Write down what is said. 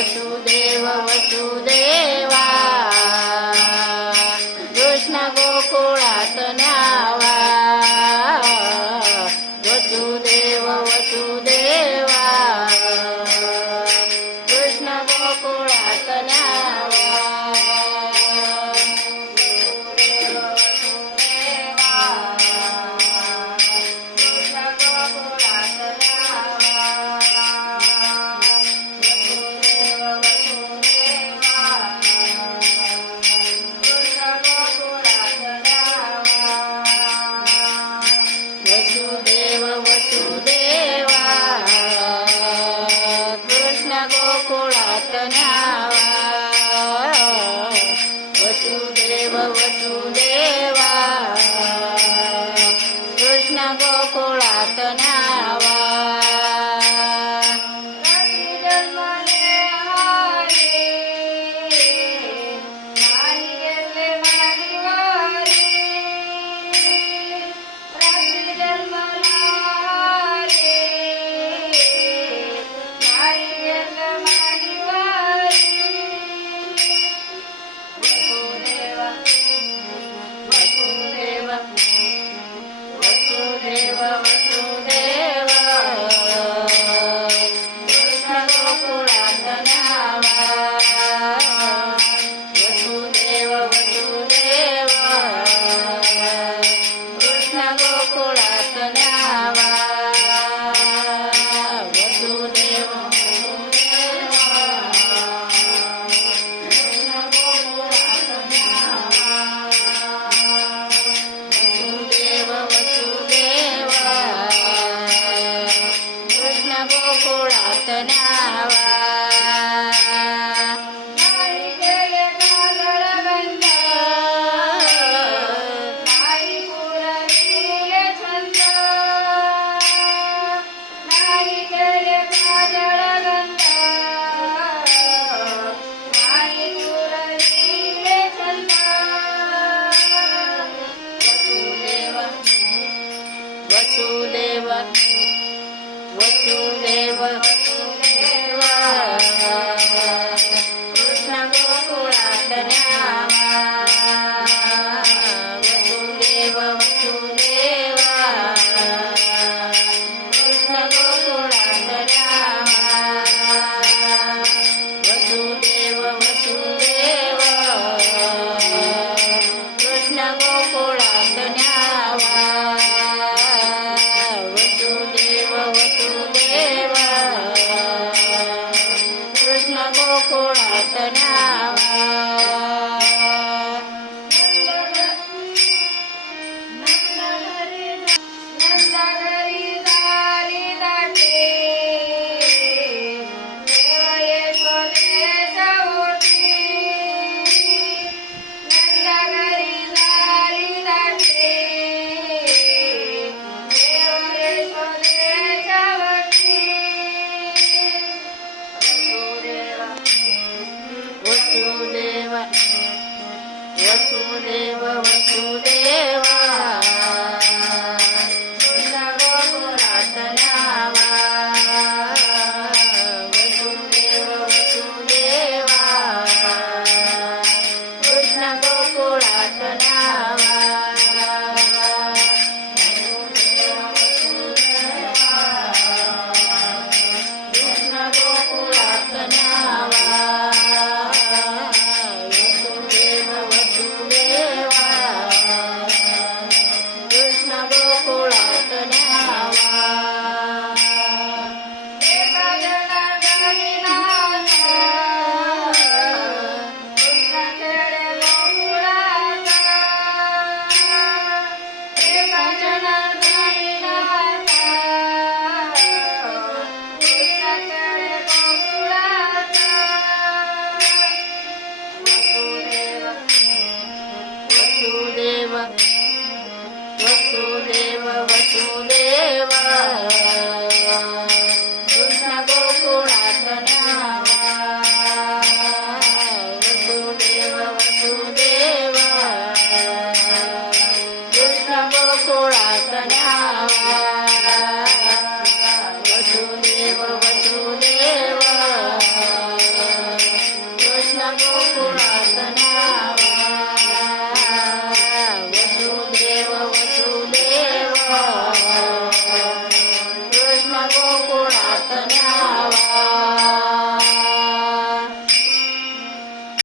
Vasudev Vasudeva Krishna गोकुळात न्यावा. Vasudev Vasudev. ગોકુળાત ગોકુળાત Krishna Gokul ન્યાવા Vasudev Vasudev Vasudev